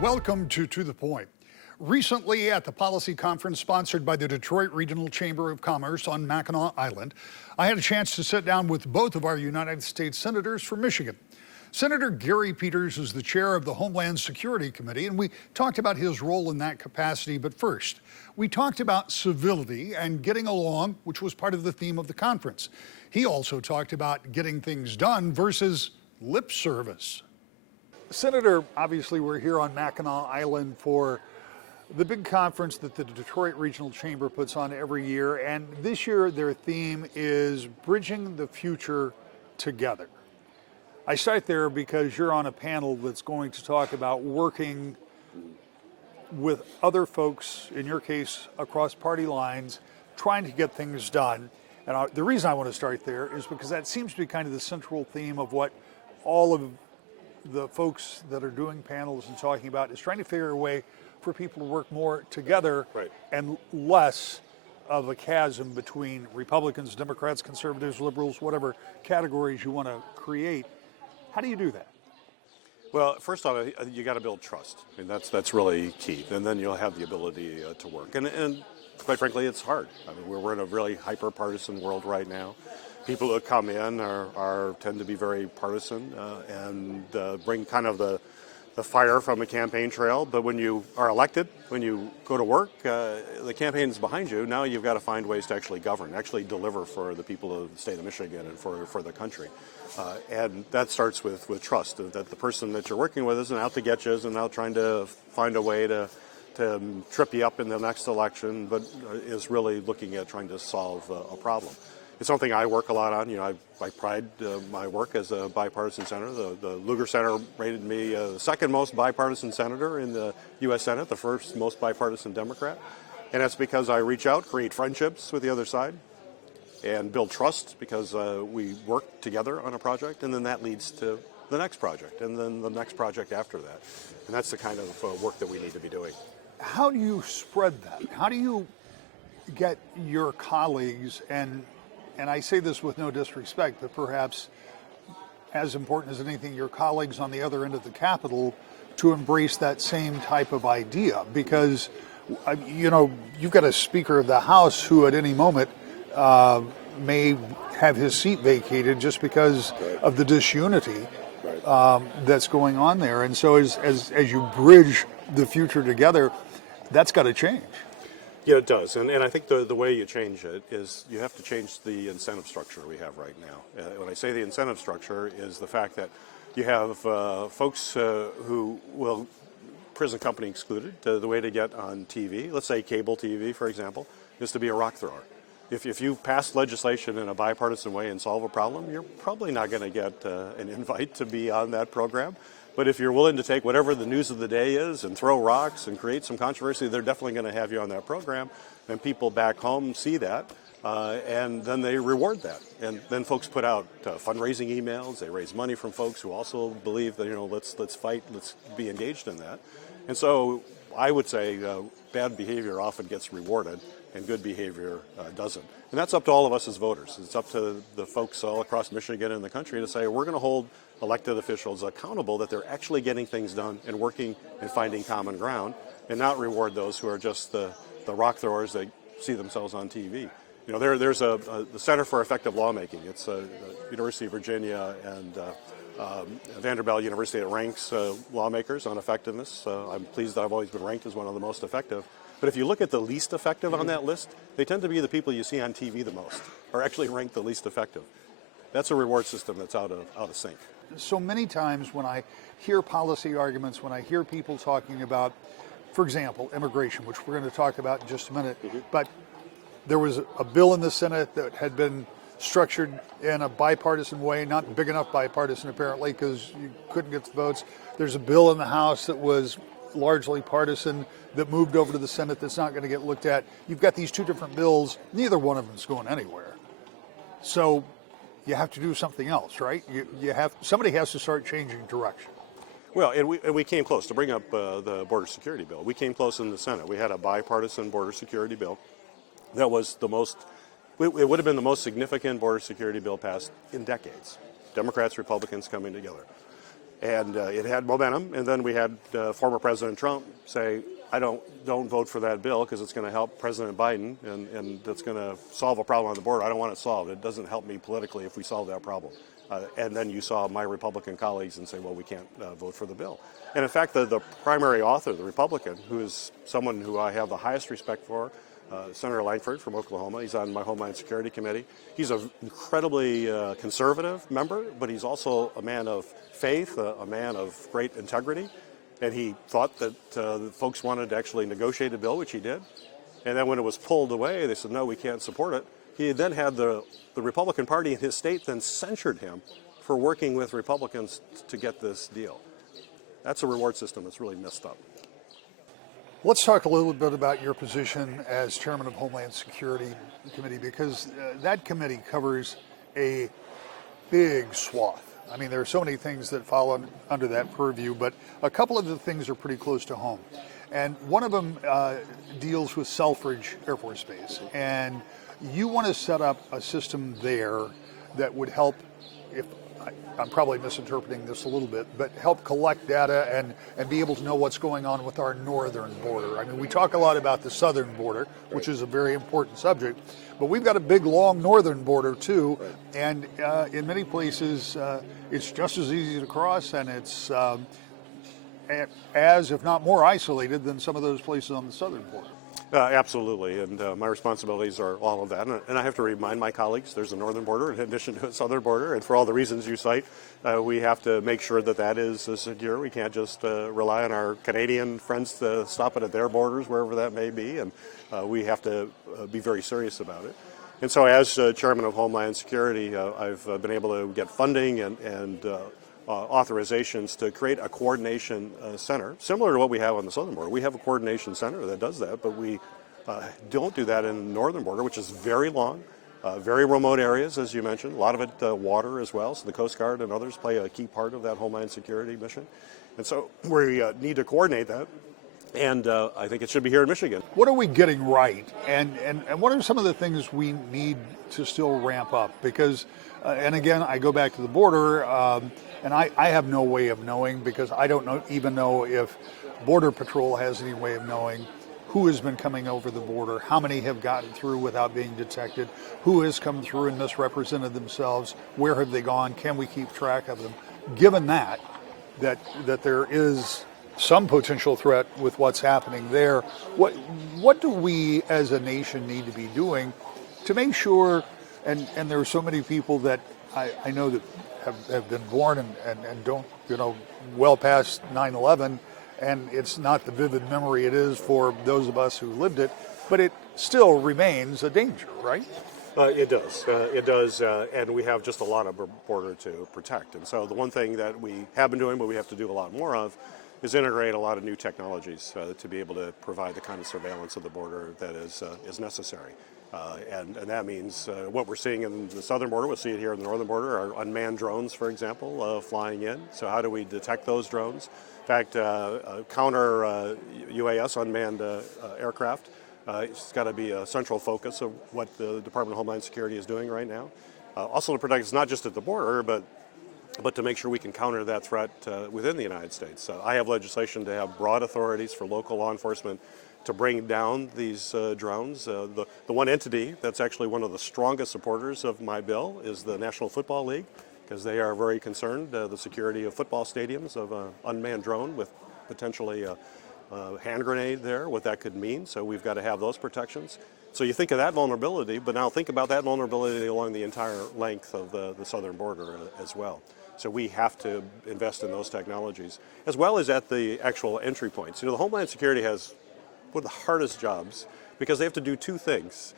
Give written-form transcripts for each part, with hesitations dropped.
Welcome to the Point. Recently, at the policy conference sponsored by the Detroit Regional Chamber of Commerce on Mackinac Island, I had a chance to sit down with both of our United States senators from Michigan. Senator Gary Peters is the chair of the Homeland Security Committee, and we talked about his role in that capacity. But first, we talked about civility and getting along, which was part of the theme of the conference. He also talked about getting things done versus lip service. Senator, obviously we're here on Mackinac Island for the big conference that the Detroit Regional Chamber puts on every year, and this year their theme is Bridging the Future Together. I start there because you're on a panel that's going to talk about working with other folks, in your case across party lines, trying to get things done. And the reason I want to start there is because that seems to be kind of the central theme of what all of the folks that are doing panels and talking about is trying to figure a way for people to work more together, right, and less of a chasm between Republicans, Democrats, conservatives, liberals, whatever categories you want to create. How do you do that? Well, first off, you got to build trust. I mean, that's really key, and then you'll have the ability to work. And quite frankly, it's hard. I mean, we're in a really hyper-partisan world right now. People who come in tend to be very partisan and bring kind of the fire from a campaign trail. But when you are elected, when you go to work, the campaign is behind you. Now you've got to find ways to actually govern, actually deliver for the people of the state of Michigan and for the country. And that starts with trust, that the person that you're working with isn't out to get you, isn't out trying to find a way to trip you up in the next election, but is really looking at trying to solve a problem. It's something I work a lot on. You know, I pride my work as a bipartisan senator. The Lugar Center rated me the second most bipartisan senator in the U.S. Senate, the first most bipartisan Democrat. And that's because I reach out, create friendships with the other side, and build trust because we work together on a project, and then that leads to the next project, and then the next project after that. And that's the kind of work that we need to be doing. How do you spread that? How do you get your colleagues, and I say this with no disrespect, but perhaps as important as anything, your colleagues on the other end of the Capitol to embrace that same type of idea? Because, you know, you've got a Speaker of the House who at any moment may have his seat vacated just because of the disunity that's going on there. And so as you bridge the future together, that's got to change. Yeah, it does. And I think the way you change it is you have to change the incentive structure we have right now. When I say the incentive structure is the fact that you have folks who will, prison company excluded, the way to get on TV, let's say cable TV, for example, is to be a rock thrower. If you pass legislation in a bipartisan way and solve a problem, you're probably not going to get an invite to be on that program. But if you're willing to take whatever the news of the day is and throw rocks and create some controversy, they're definitely going to have you on that program. And people back home see that, and then they reward that. And then folks put out fundraising emails. They raise money from folks who also believe that, you know, let's fight, let's be engaged in that. And so I would say bad behavior often gets rewarded, and good behavior doesn't. And that's up to all of us as voters. It's up to the folks all across Michigan and the country to say, we're going to hold elected officials accountable that they're actually getting things done and working and finding common ground, and not reward those who are just the rock throwers that see themselves on TV. You know, there's the Center for Effective Lawmaking. It's the University of Virginia and Vanderbilt University that ranks lawmakers on effectiveness. I'm pleased that I've always been ranked as one of the most effective. But if you look at the least effective on that list, they tend to be the people you see on TV the most, are actually ranked the least effective. That's a reward system that's out of sync. So many times when I hear policy arguments, when I hear people talking about, for example, immigration, which we're going to talk about in just a minute, but there was a bill in the Senate that had been structured in a bipartisan way, not big enough bipartisan apparently because you couldn't get the votes. There's a bill in the House that was largely partisan that moved over to the Senate that's not going to get looked at. You've got these two different bills, neither one of them is going anywhere. So you have to do something else, right? Somebody has to start changing direction. Well, and we came close to bring up the border security bill. We came close in the Senate. We had a bipartisan border security bill that was the most, it would have been the most significant border security bill passed in decades. Democrats, Republicans coming together. And it had momentum, and then we had former President Trump say, don't vote for that bill because it's going to help President Biden and it's going to solve a problem on the border. I don't want it solved. It doesn't help me politically if we solve that problem. And then you saw my Republican colleagues and say, well, we can't vote for the bill. And in fact, the primary author, the Republican, who is someone who I have the highest respect for, Senator Langford from Oklahoma. He's on my Homeland Security Committee. He's an incredibly conservative member, but he's also a man of faith, a man of great integrity. And he thought that folks wanted to actually negotiate a bill, which he did. And then when it was pulled away, they said, no, we can't support it. He then had the Republican Party in his state then censured him for working with Republicans to get this deal. That's a reward system that's really messed up. Let's talk a little bit about your position as chairman of Homeland Security Committee, because that committee covers a big swath. I mean, there are so many things that fall under that purview, but a couple of the things are pretty close to home. And one of them deals with Selfridge Air Force Base. And you want to set up a system there that would help, if I'm probably misinterpreting this a little bit, but help collect data and be able to know what's going on with our northern border. I mean, we talk a lot about the southern border, which is a very important subject, but we've got a big, long northern border too, and in many places it's just as easy to cross, and it's as, if not more, isolated than some of those places on the southern border. Absolutely, and my responsibilities are all of that. And I have to remind my colleagues there's a northern border in addition to a southern border, and for all the reasons you cite, we have to make sure that that is secure. We can't just rely on our Canadian friends to stop it at their borders, wherever that may be, and we have to be very serious about it. And so as chairman of Homeland Security, I've been able to get funding and authorizations to create a coordination center, similar to what we have on the southern border. We have a coordination center that does that, but we don't do that in the northern border, which is very long, very remote areas, as you mentioned. A lot of it water as well, so the Coast Guard and others play a key part of that Homeland Security mission. And so we need to coordinate that, and I think it should be here in Michigan. What are we getting right, and what are some of the things we need to still ramp up? Because, and again, I go back to the border, and I have no way of knowing, because I don't even know if Border Patrol has any way of knowing who has been coming over the border, how many have gotten through without being detected, who has come through and misrepresented themselves, where have they gone, can we keep track of them? Given that there is some potential threat with what's happening there, what do we as a nation need to be doing to make sure, and there are so many people that I know that have been born and don't, well past 9/11, and it's not the vivid memory it is for those of us who lived it, but it still remains a danger, right? It does, and we have just a lot of border to protect. And so the one thing that we have been doing, but we have to do a lot more of, is integrate a lot of new technologies to be able to provide the kind of surveillance of the border that is necessary. And that means what we're seeing in the southern border, we'll see it here in the northern border, are unmanned drones, for example, flying in. So how do we detect those drones? In fact, counter UAS, unmanned aircraft, it's got to be a central focus of what the Department of Homeland Security is doing right now. Also to protect us not just at the border, but to make sure we can counter that threat within the United States. I have legislation to have broad authorities for local law enforcement to bring down these drones. The one entity that's actually one of the strongest supporters of my bill is the National Football League, because they are very concerned the security of football stadiums of an unmanned drone with potentially a hand grenade there, what that could mean. So we've got to have those protections. So you think of that vulnerability, but now think about that vulnerability along the entire length of the southern border as well. So we have to invest in those technologies, as well as at the actual entry points. The Homeland Security has one of the hardest jobs, because they have to do two things.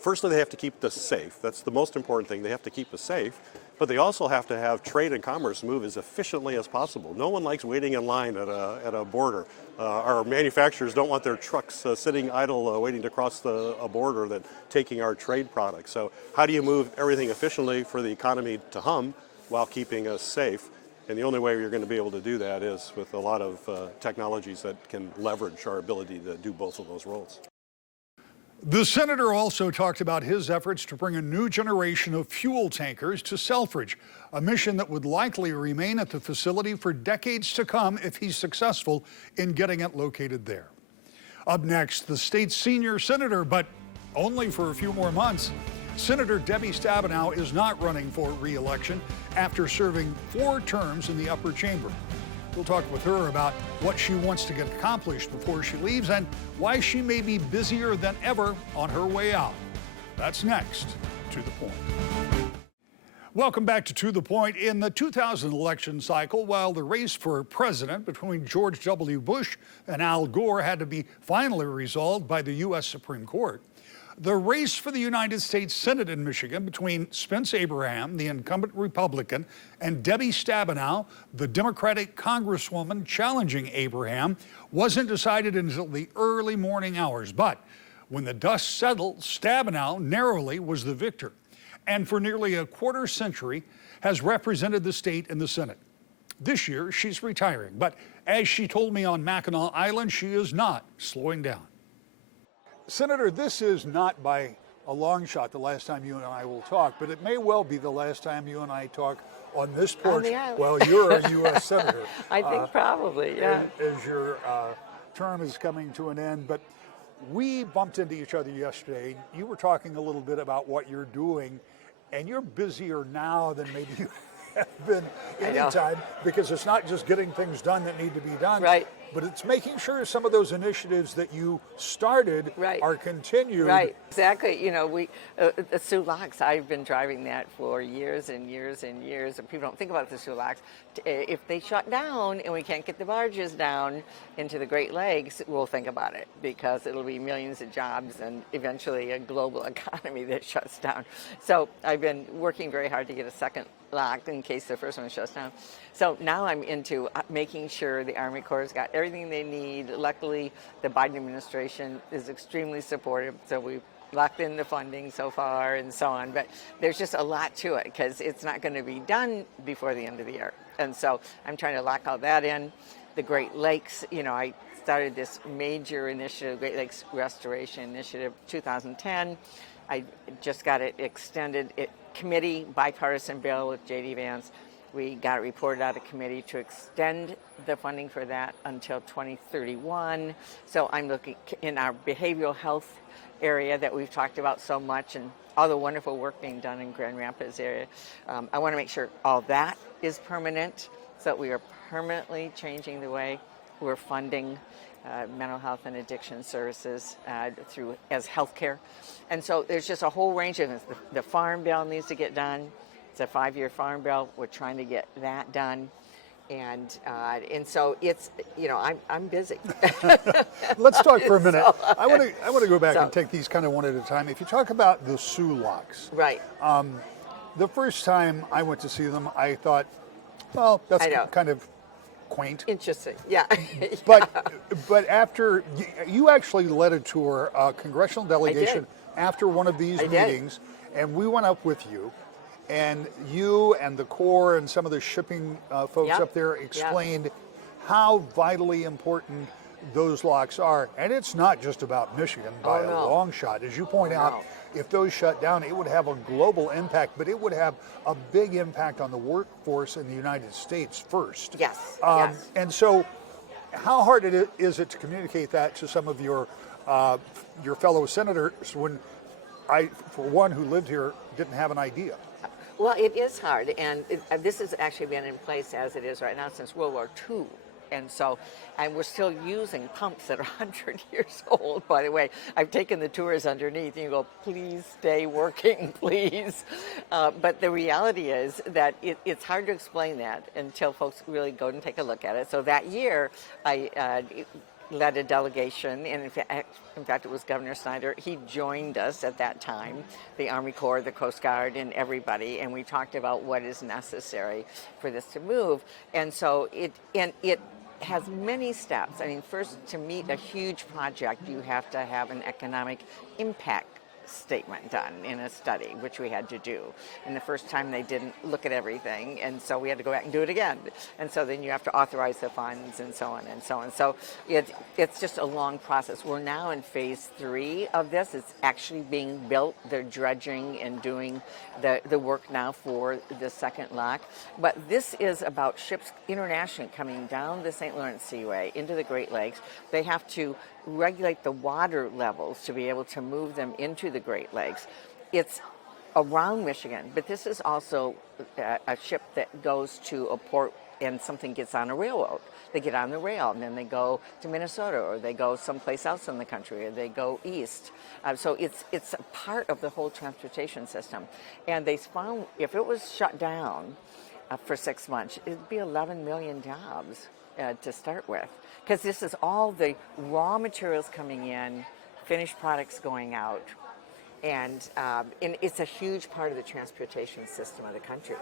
Firstly, they have to keep us safe. That's the most important thing. They have to keep us safe, but they also have to have trade and commerce move as efficiently as possible. No one likes waiting in line at a border. Our manufacturers don't want their trucks sitting idle waiting to cross a border that taking our trade products. So how do you move everything efficiently for the economy to hum while keeping us safe? And the only way you're going to be able to do that is with a lot of technologies that can leverage our ability to do both of those roles. The senator also talked about his efforts to bring a new generation of fuel tankers to Selfridge, a mission that would likely remain at the facility for decades to come if he's successful in getting it located there. Up next, the state's senior senator, but only for a few more months. Senator Debbie Stabenow is not running for re-election after serving 4 terms in the upper chamber. We'll talk with her about what she wants to get accomplished before she leaves and why she may be busier than ever on her way out. That's next. To the Point. Welcome back to the Point. In the 2000 election cycle, while the race for president between George W. Bush and Al Gore had to be finally resolved by the U.S. Supreme Court, the race for the United States Senate in Michigan between Spence Abraham, the incumbent Republican, and Debbie Stabenow, the Democratic Congresswoman challenging Abraham, wasn't decided until the early morning hours. But when the dust settled, Stabenow narrowly was the victor, and for nearly a quarter century has represented the state in the Senate. This year, she's retiring, but as she told me on Mackinac Island, she is not slowing down. Senator, this is not by a long shot the last time you and I will talk, but it may well be the last time you and I talk on this porch while you're a U.S. Senator. I think probably, yeah. As your term is coming to an end. But we bumped into each other yesterday. You were talking a little bit about what you're doing, and you're busier now than maybe you have been any time, because it's not just getting things done that need to be done. Right. But it's making sure some of those initiatives that you started are continued. Right, exactly. You know, the Soo Locks, I've been driving that for years and years and years, and people don't think about the Soo Locks. If they shut down and we can't get the barges down into the Great Lakes, we'll think about it, because it'll be millions of jobs and eventually a global economy that shuts down. So I've been working very hard to get a second lock in case the first one shuts down. So now I'm into making sure the Army Corps has got everything they need. Luckily, the Biden administration is extremely supportive, so we've locked in the funding so far and so on. But there's just a lot to it, because it's not going to be done before the end of the year. And so I'm trying to lock all that in. The Great Lakes, you know, I started this major initiative, Great Lakes Restoration Initiative, 2010. I just got it extended. Committee, bipartisan bill with J.D. Vance. We got it reported out of committee to extend the funding for that until 2031. So I'm looking in our behavioral health area that we've talked about so much, and all the wonderful work being done in Grand Rapids area. I want to make sure all that is permanent, so that we are permanently changing the way we're funding mental health and addiction services through as healthcare. And so there's just a whole range of things. The farm bill needs to get done. It's a 5-year farm bill. We're trying to get that done. And so it's, you know, I'm busy. Let's talk for a minute. I want to go back and take these kind of one at a time. If you talk about the Soo Locks, right? The first time I went to see them, I thought, well, that's kind of quaint. Interesting, yeah. But after you actually led a tour, a congressional delegation after one of these meetings, and we went up with you. And you and the Corps and some of the shipping folks up there explained how vitally important those locks are. And it's not just about Michigan by a long shot. As you point out, if those shut down, it would have a global impact, but it would have a big impact on the workforce in the United States first. Yes. And so how hard is it to communicate that to some of your fellow senators when I, for one, who lived here, didn't have an idea? Well, it is hard, and this has actually been in place as it is right now since World War II. And we're still using pumps that are 100 years old, by the way. I've taken the tours underneath, and you go, please stay working, please. But the reality is that it's hard to explain that until folks really go and take a look at it. So that year, I led a delegation, and in fact it was Governor Snyder. He joined us at that time, the Army Corps, the Coast Guard, and everybody, and we talked about what is necessary for this to move. And so it has many steps. I mean, first, to meet a huge project, you have to have an economic impact statement done in a study, which we had to do. And the first time they didn't look at everything, and so we had to go back and do it again. And so then you have to authorize the funds and so on and so on. So it's just a long process. We're now in phase 3 of this. It's actually being built. They're dredging and doing the work now for the second lock. But this is about ships internationally coming down the St. Lawrence Seaway into the Great Lakes. They have to regulate the water levels to be able to move them into the Great Lakes. It's around Michigan, but this is also a ship that goes to a port and something gets on a railroad. They get on the rail and then they go to Minnesota, or they go someplace else in the country, or they go east. So it's a part of the whole transportation system. And they found if it was shut down for 6 months, it'd be 11 million jobs to start with. Because this is all the raw materials coming in, finished products going out, and it's a huge part of the transportation system of the country.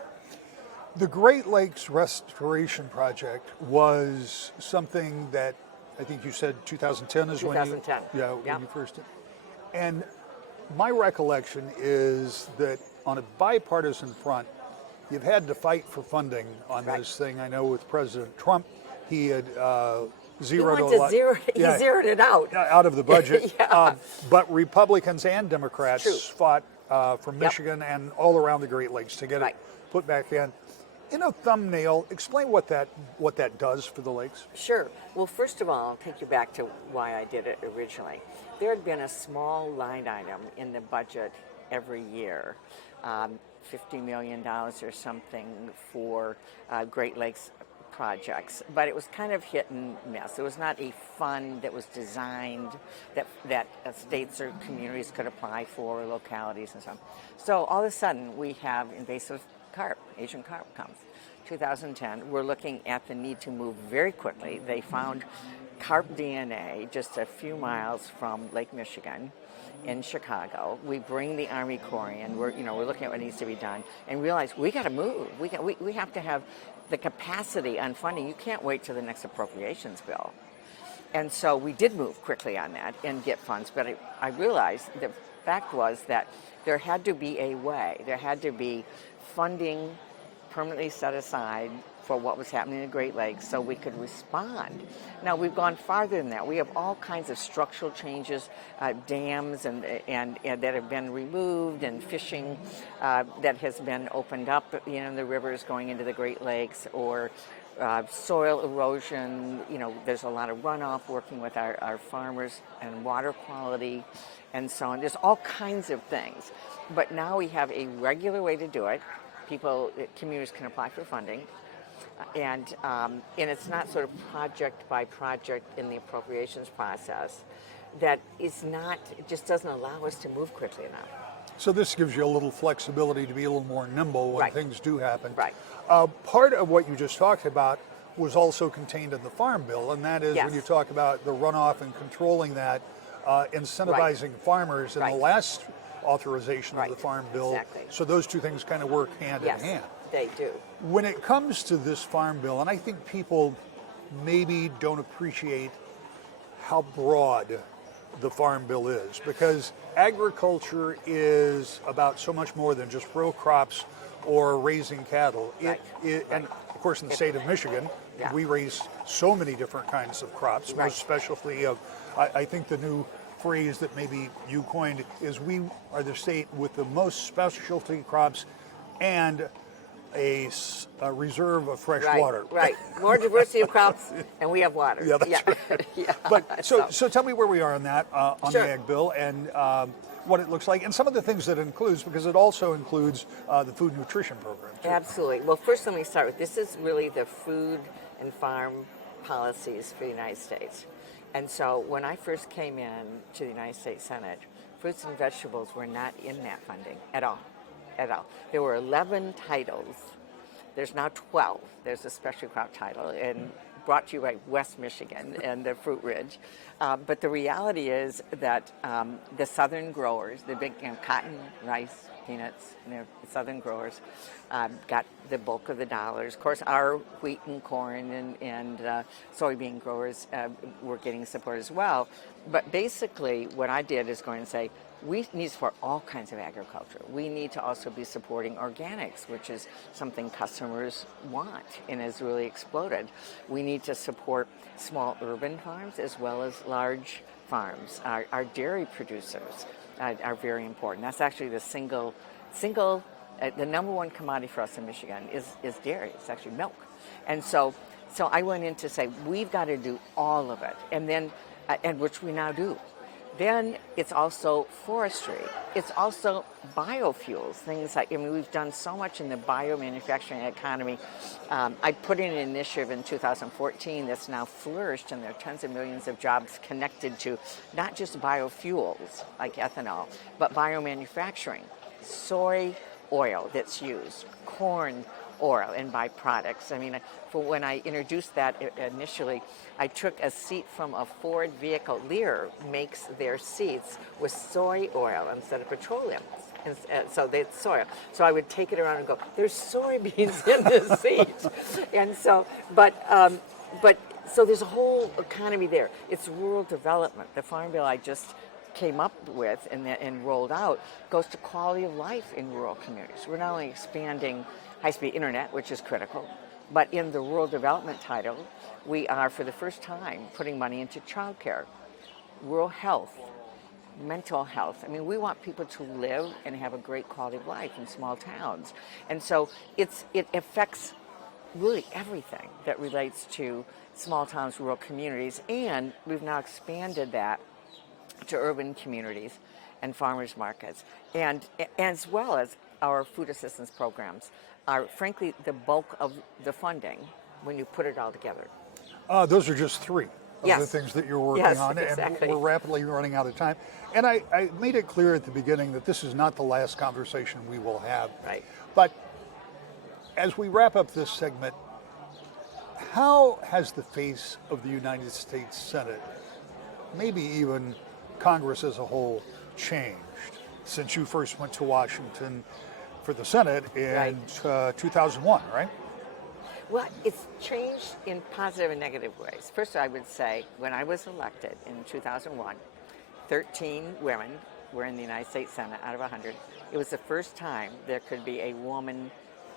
The Great Lakes Restoration Project was something that I think you said 2010 is 2010. when you first did. And my recollection is that on a bipartisan front, you've had to fight for funding on this thing. I know with President Trump, he had zeroed He zeroed it out of the budget. But Republicans and Democrats fought from Michigan and all around the Great Lakes to get it put back in. In a thumbnail, explain what that does for the lakes. Sure. Well, first of all, I'll take you back to why I did it originally. There had been a small line item in the budget every year, $50 million or something for Great Lakes projects, but it was kind of hit and miss. It was not a fund that was designed that states or communities could apply for, or localities and so on. So all of a sudden, we have invasive carp, Asian carp comes. 2010, we're looking at the need to move very quickly. They found carp DNA just a few miles from Lake Michigan in Chicago. We bring the Army Corps in. We're looking at what needs to be done and realize we got to move. We have to have the capacity on funding. You can't wait till the next appropriations bill. And so we did move quickly on that and get funds. But I realized the fact was that there had to be a way. There had to be funding permanently set aside for what was happening in the Great Lakes so we could respond. Now, we've gone farther than that. We have all kinds of structural changes, dams and that have been removed, and fishing that has been opened up, the rivers going into the Great Lakes, or soil erosion. There's a lot of runoff, working with our farmers, and water quality and so on. There's all kinds of things. But now we have a regular way to do it. Communities can apply for funding. And it's not sort of project by project in the appropriations process. That is not, it just doesn't allow us to move quickly enough. So this gives you a little flexibility to be a little more nimble when things do happen. Right. Part of what you just talked about was also contained in the Farm Bill, and that is when you talk about the runoff and controlling that, incentivizing farmers in the last authorization of the Farm Bill. Exactly. So those two things kind of work hand in hand. They do. When it comes to this Farm Bill, and I think people maybe don't appreciate how broad the Farm Bill is, because agriculture is about so much more than just row crops or raising cattle. And of course, in the state of Michigan, we raise so many different kinds of crops, most especially I think the new phrase that maybe you coined is we are the state with the most specialty crops and a reserve of fresh water. Right. More diversity of crops, and we have water. Yeah, that's right. But so tell me where we are on that, on the Ag Bill, and what it looks like, and some of the things that it includes, because it also includes the food nutrition program, too. Absolutely. Well, first let me start with, this is really the food and farm policies for the United States. And so when I first came in to the United States Senate, fruits and vegetables were not in that funding at all. There were 11 titles. There's now 12. There's a special crop title, and brought to you by West Michigan and the Fruit Ridge. But the reality is that the southern growers, the big cotton, rice, peanuts, southern growers, got the bulk of the dollars. Of course, our wheat and corn and soybean growers were getting support as well. But basically, what I did is going to say, we need to support all kinds of agriculture. We need to also be supporting organics, which is something customers want and has really exploded. We need to support small urban farms as well as large farms. Our dairy producers are very important. That's actually the number one commodity for us in Michigan is dairy. It's actually milk. And so I went in to say, we've got to do all of it, and which we now do. Then it's also forestry. It's also biofuels, things like, we've done so much in the biomanufacturing economy. I put in an initiative in 2014 that's now flourished, and there are tons of millions of jobs connected to not just biofuels like ethanol, but biomanufacturing. Soy oil that's used, corn oil and byproducts. For when I introduced that initially, I took a seat from a Ford vehicle. Lear makes their seats with soy oil instead of petroleum. So it's soy. So I would take it around and go, there's soybeans in this seat. And so, so there's a whole economy there. It's rural development. The Farm Bill I just came up with and rolled out goes to quality of life in rural communities. We're not only expanding high-speed internet, which is critical, but in the rural development title, we are, for the first time, putting money into childcare, rural health, mental health. We want people to live and have a great quality of life in small towns. And so it affects really everything that relates to small towns, rural communities, and we've now expanded that to urban communities and farmers markets, and as well as our food assistance programs are, frankly, the bulk of the funding when you put it all together. Those are just three of the things that you're working on, exactly. And we're rapidly running out of time. And I made it clear at the beginning that this is not the last conversation we will have. Right. But as we wrap up this segment, how has the face of the United States Senate, maybe even Congress as a whole, changed since you first went to Washington for the Senate in 2001, right? Well, it's changed in positive and negative ways. First, I would say when I was elected in 2001, 13 women were in the United States Senate out of 100. It was the first time there could be a woman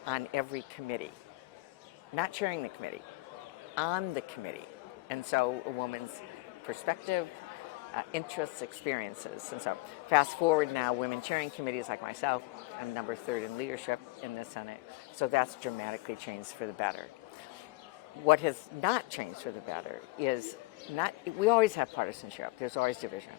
on every committee, not chairing the committee, on the committee. And so a woman's perspective, interests, experiences. And so fast forward now, women chairing committees like myself, I'm number 3rd in leadership in the Senate. So that's dramatically changed for the better. What has not changed for the better is we always have partisanship. There's always division.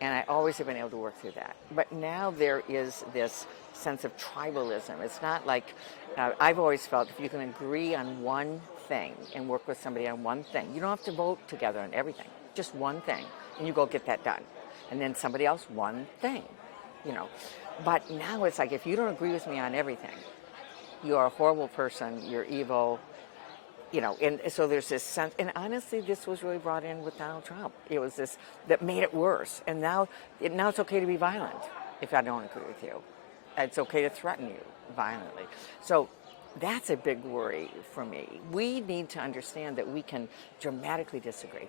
And I always have been able to work through that. But now there is this sense of tribalism. It's not like, I've always felt if you can agree on one thing and work with somebody on one thing, you don't have to vote together on everything, just one thing, and you go get that done. And then somebody else, one thing, But now it's like, if you don't agree with me on everything, you're a horrible person, you're evil, and so there's this sense, and honestly, this was really brought in with Donald Trump. It was this that made it worse, and now it's okay to be violent if I don't agree with you. It's okay to threaten you violently. So that's a big worry for me. We need to understand that we can dramatically disagree,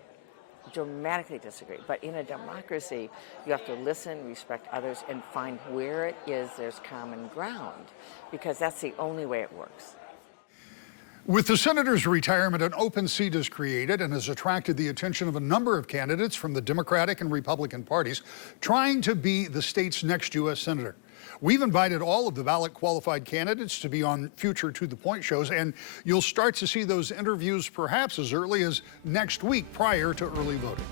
but in a democracy, you have to listen, respect others, and find where it is there's common ground, because that's the only way it works. With the senator's retirement, an open seat is created and has attracted the attention of a number of candidates from the Democratic and Republican parties trying to be the state's next U.S. senator. We've invited all of the ballot qualified candidates to be on future To The Point shows, and you'll start to see those interviews perhaps as early as next week prior to early voting.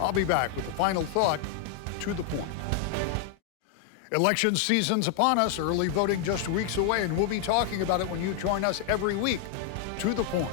I'll be back with the final thought, To The Point. Election season's upon us, early voting just weeks away, and we'll be talking about it when you join us every week. To The Point.